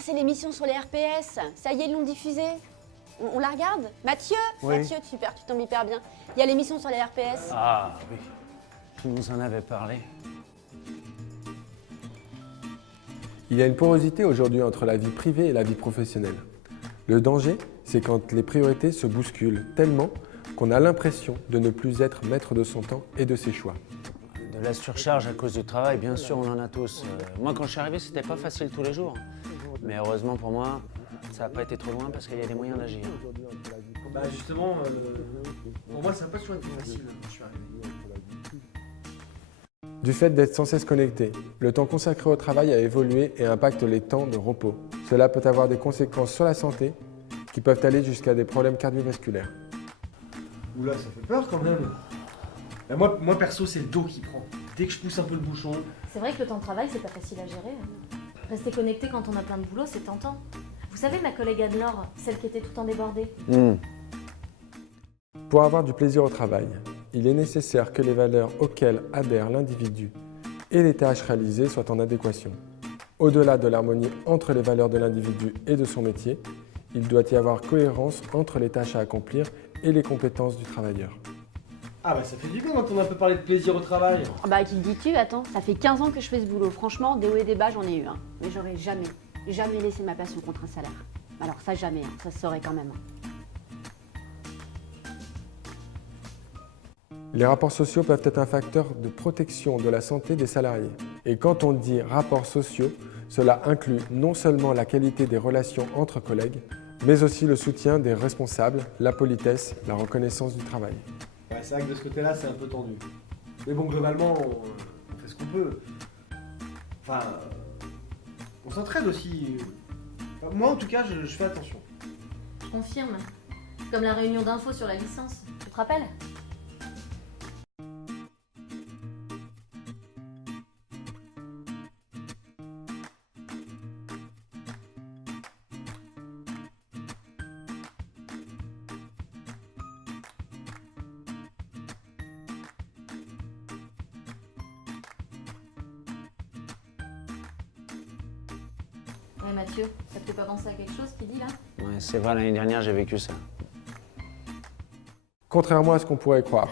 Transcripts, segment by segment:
c'est l'émission sur les RPS. Ça y est, ils l'ont diffusée. On la regarde? Mathieu? Oui. Mathieu, super, tu tombes hyper bien. Il y a l'émission sur les RPS. Ah oui, tu nous en avais parlé. Il y a une porosité aujourd'hui entre la vie privée et la vie professionnelle. Le danger, c'est quand les priorités se bousculent tellement qu'on a l'impression de ne plus être maître de son temps et de ses choix. De la surcharge à cause du travail, bien sûr, on en a tous. Moi, quand je suis arrivé, c'était pas facile tous les jours. Mais heureusement pour moi, ça n'a pas été trop loin parce qu'il y a des moyens d'agir. Bah justement, pour moi, ça n'a pas toujours été facile quand je suis arrivé. Du fait d'être sans cesse connecté, le temps consacré au travail a évolué et impacte les temps de repos. Cela peut avoir des conséquences sur la santé qui peuvent aller jusqu'à des problèmes cardiovasculaires. Oula, ça fait peur quand même. Bah, moi perso, c'est le dos qui prend. Dès que je pousse un peu le bouchon. C'est vrai que le temps de travail, c'est pas facile à gérer. Rester connecté quand on a plein de boulot, c'est tentant. Vous savez, ma collègue Anne-Laure, celle qui était tout le temps débordée. Pour avoir du plaisir au travail, il est nécessaire que les valeurs auxquelles adhère l'individu et les tâches réalisées soient en adéquation. Au-delà de l'harmonie entre les valeurs de l'individu et de son métier, il doit y avoir cohérence entre les tâches à accomplir et les compétences du travailleur. Ah bah ça fait du bien d'entendre un peu parler de plaisir au travail. Ah bah, qui le dis-tu? Attends, ça fait 15 ans que je fais ce boulot. Franchement, des hauts et des bas, j'en ai eu. Mais j'aurais jamais laissé ma passion contre un salaire. Alors ça, jamais. Ça se saurait quand même. Les rapports sociaux peuvent être un facteur de protection de la santé des salariés. Et quand on dit rapports sociaux, cela inclut non seulement la qualité des relations entre collègues, mais aussi le soutien des responsables, la politesse, la reconnaissance du travail. Ouais, c'est vrai que de ce côté-là, c'est un peu tendu. Mais bon, globalement, on fait ce qu'on peut. Enfin, on s'entraide aussi. Enfin, moi, en tout cas, je fais attention. Je confirme. Comme la réunion d'infos sur la licence. Tu te rappelles? Ouais, Mathieu, ça te fait pas penser à quelque chose qui dit là? Ouais, c'est vrai, l'année dernière, j'ai vécu ça. Contrairement à ce qu'on pourrait croire,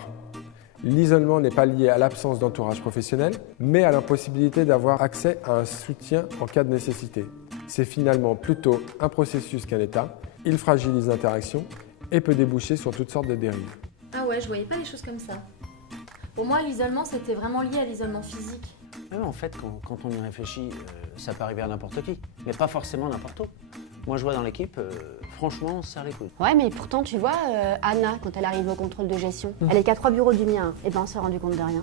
l'isolement n'est pas lié à l'absence d'entourage professionnel, mais à l'impossibilité d'avoir accès à un soutien en cas de nécessité. C'est finalement plutôt un processus qu'un état, il fragilise l'interaction et peut déboucher sur toutes sortes de dérives. Ah ouais, je voyais pas les choses comme ça. Pour moi, l'isolement, c'était vraiment lié à l'isolement physique. Même en fait, quand on y réfléchit, ça peut arriver à n'importe qui, mais pas forcément n'importe où. Moi, je vois dans l'équipe, franchement, on se serre les coudes. Ouais, mais pourtant, tu vois, Anna, quand elle arrive au contrôle de gestion, elle est qu'à 3 bureaux du mien. Et ben, on s'est rendu compte de rien.